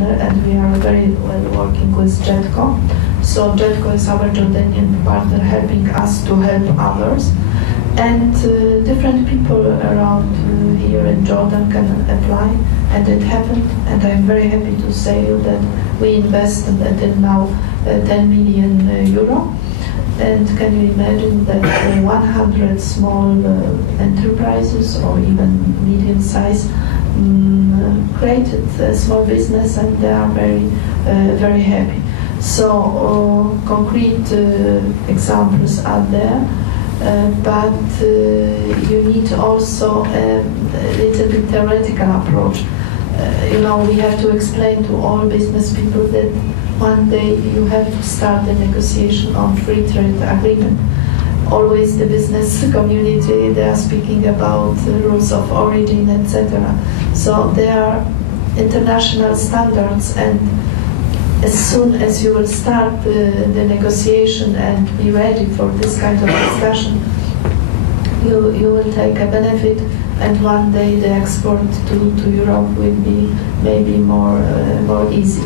partner, and we are very well working with JETCO. So JETCO is our Jordanian partner, helping us to help others. And different people around here in Jordan can apply, and it happened. And I'm very happy to say that we invested until now 10 million euro. And can you imagine that 100 small enterprises or even medium-sized created a small business, and they are very happy. So concrete examples are there. But you need also a little bit theoretical approach. We have to explain to all business people that one day you have to start the negotiation on free trade agreement. Always the business community, they are speaking about rules of origin, etc. So there are international standards, and as soon as you will start the negotiation and be ready for this kind of discussion, you will take a benefit, and one day the export to Europe will be maybe more easy.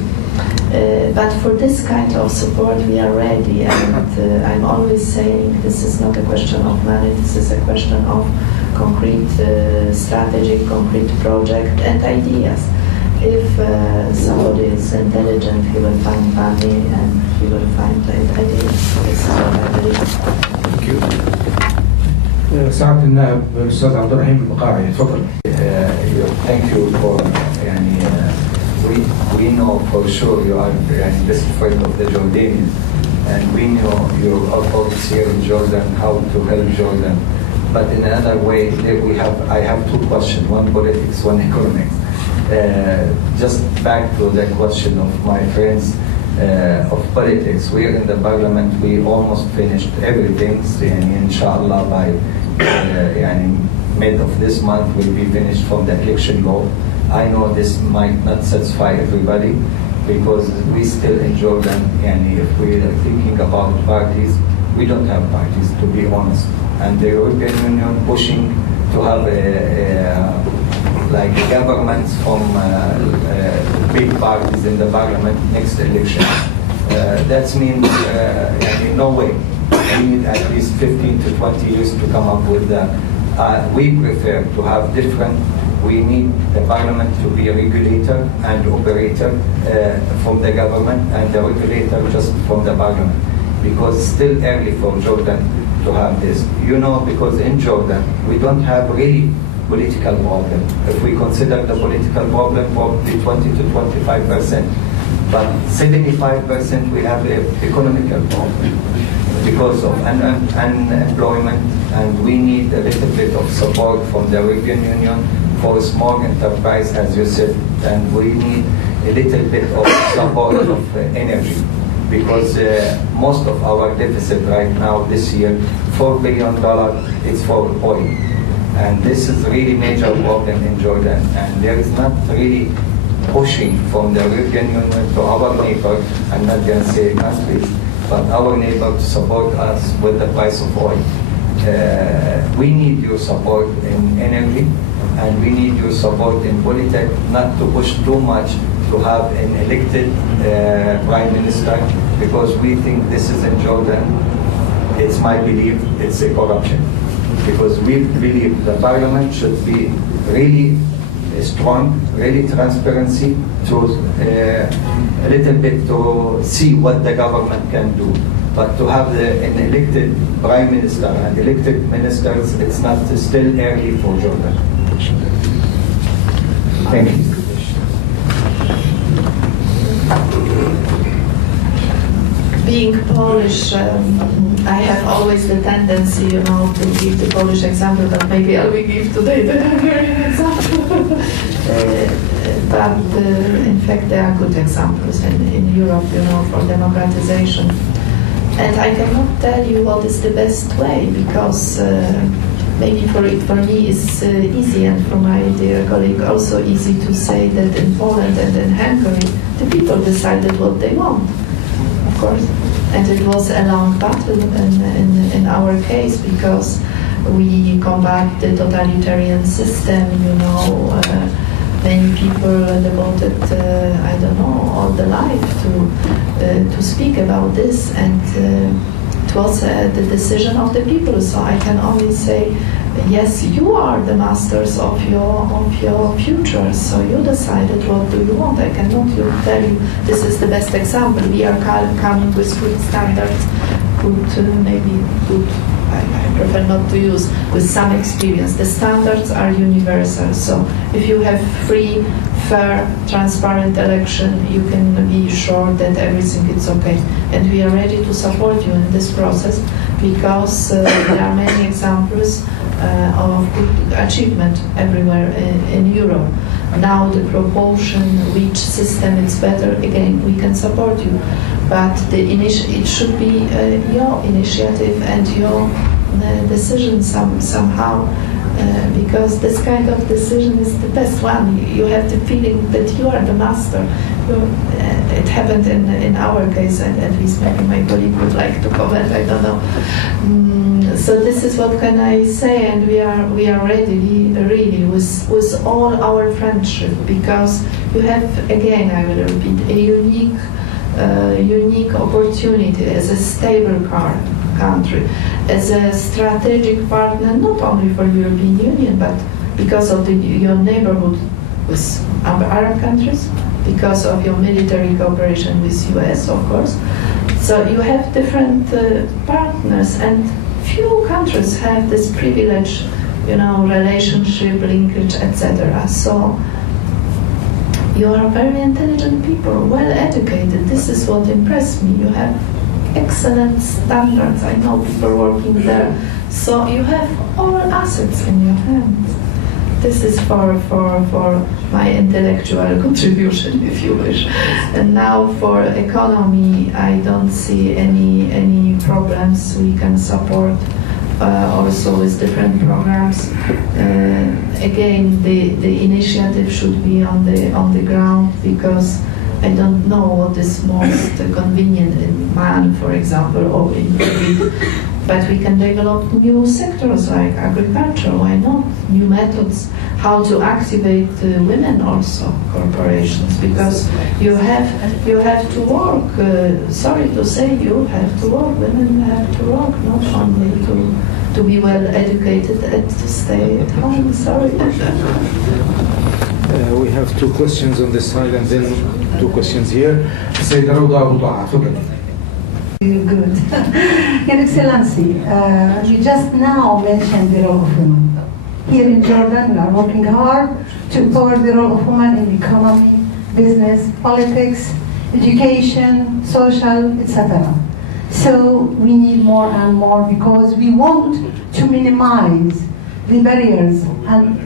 But for this kind of support, we are ready, and I'm always saying this is not a question of money, this is a question of concrete strategy, concrete project, and ideas. If somebody is intelligent, he will find money and he will find ideas. This is what I believe. Thank you. سعادة النائب الأستاذ عبد الرحيم البقاعي، تفضل. Thank you for we know for sure you are the best friend of the Jordanians, and we know your efforts here in Jordan, how to help Jordan. But in another way, I have two questions: one politics, one economics. Just back to the question of my friends of politics. We're in the parliament, we almost finished everything, and inshallah by mid of this month will be finished from the election law. I know this might not satisfy everybody, because we still in Jordan, and if we are thinking about parties, we don't have parties, to be honest. And the European Union pushing to have like governments from big parties in the parliament next election. That means no way. We need at least 15 to 20 years to come up with that. We prefer to have different. We need the parliament to be a regulator and operator from the government, and the regulator just from the parliament, because it's still early for Jordan to have this. Because in Jordan we don't have really political problem. If we consider the political problem, probably 20 to 25%, but 75% we have an economical problem because of unemployment, and we need a little bit of support from the European Union for small enterprise, as you said, and we need a little bit of support of energy, because most of our deficit right now this year, $4 billion, is for oil. And this is really major problem in Jordan, and there is not really pushing from the European Union to our neighbor, I'm not going to say countries, but our neighbor to support us with the price of oil. We need your support in energy, and we need your support in politics, not to push too much to have an elected prime minister, because we think this is in Jordan, it's my belief, it's a corruption. Because we believe the parliament should be really strong, really transparency, to a little bit to see what the government can do. But to have an elected prime minister and elected ministers, it's not still early for Jordan. Thank you. Being Polish, I have always the tendency, to give the Polish example, but maybe I will give today the Hungarian example. But in fact, there are good examples in Europe, for democratization. And I cannot tell you what is the best way, because maybe for me it's easy, and for my dear colleague also easy to say that in Poland and in Hungary, the people decided what they want. Of course, and it was a long battle in our case, because we combat the totalitarian system, Many people devoted, I don't know, all their life to speak about this, and it was the decision of the people. So I can only say, yes, you are the masters of your future. So you decided what do you want. I cannot tell you this is the best example. We are coming with good standards, maybe good. I prefer not to use, with some experience. The standards are universal, so if you have free, fair, transparent election, you can be sure that everything is okay. And we are ready to support you in this process, because there are many examples of good achievement everywhere in Europe. Now the proportion, which system is better, again, we can support you. But it should be your initiative and your decision somehow, because this kind of decision is the best one. You have the feeling that you are the master. It happened in our case, and at least maybe my colleague would like to comment, I don't know. So this is what can I say, and we are ready, really, with all our friendship, because you have, again, I will repeat, a unique opportunity as a stable country, as a strategic partner, not only for European Union, but because of your neighborhood with Arab countries, because of your military cooperation with US, of course. So you have different partners, and few countries have this privilege, relationship, linkage, etc. So you are very intelligent people, well educated. This is what impressed me. You have excellent standards. I know people working there. So you have all assets in your hands. This is for my intellectual contribution, if you wish. And now for economy, I don't see any problems. We can support also with different programs. Again, the initiative should be on the ground, because I don't know what is most convenient in Amman, for example, or in Madrid. But we can develop new sectors like agriculture, why not? New methods, how to activate women also, corporations, because you have to work. Sorry to say, you have to work. Women have to work, not only to be well educated and to stay at home. Sorry. We have two questions on this side and then two questions here. Sayyida Rawda Abu Taha, تفضل. Good. Your Excellency, you just now mentioned the role of women. Here in Jordan, we are working hard to empower the role of women in economy, business, politics, education, social, etc. So we need more and more, because we want to minimize the barriers and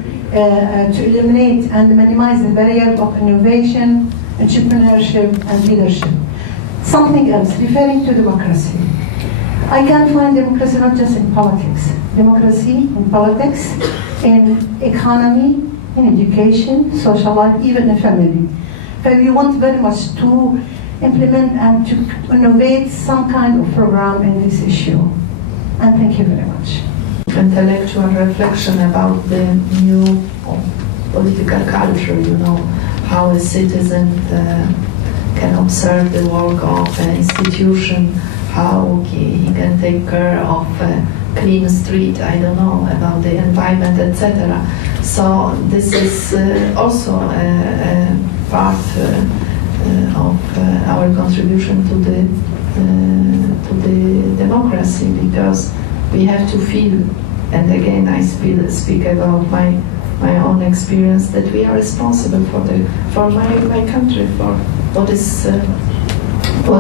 to eliminate and minimize the barriers of innovation, entrepreneurship, and leadership. Something else, referring to democracy. I can find democracy not just in politics. Democracy in politics, in economy, in education, social life, even in family. But we want very much to implement and to innovate some kind of program in this issue. And thank you very much. Intellectual reflection about the new political culture, how a citizen can observe the work of an institution, how he can take care of a clean street, I don't know, about the environment, etc. So this is also a part of our contribution to the democracy, because we have to feel, and again I speak about my own experience, that we are responsible for my country, for what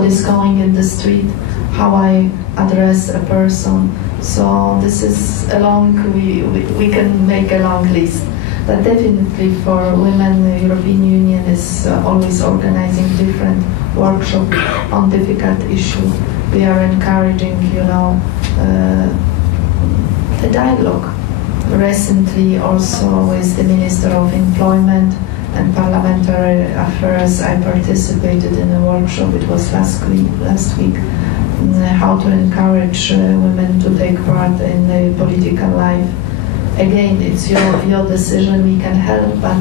is going in the street, how I address a person. So this is a long, we can make a long list. But definitely for women, the European Union is always organizing different workshops on difficult issues. We are encouraging, a dialogue. Recently also with the Minister of Employment and Parliamentary Affairs, I participated in a workshop, it was last week, how to encourage women to take part in the political life. Again, it's your decision, we can help, but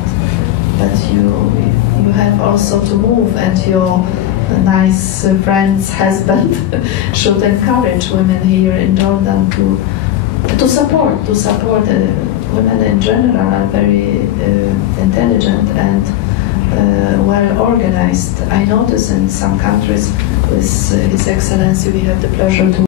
but you have also to move, and your nice friend's husband should encourage women here in Jordan to support. Women in general are very intelligent and well organized. I notice in some countries with His Excellency we have the pleasure to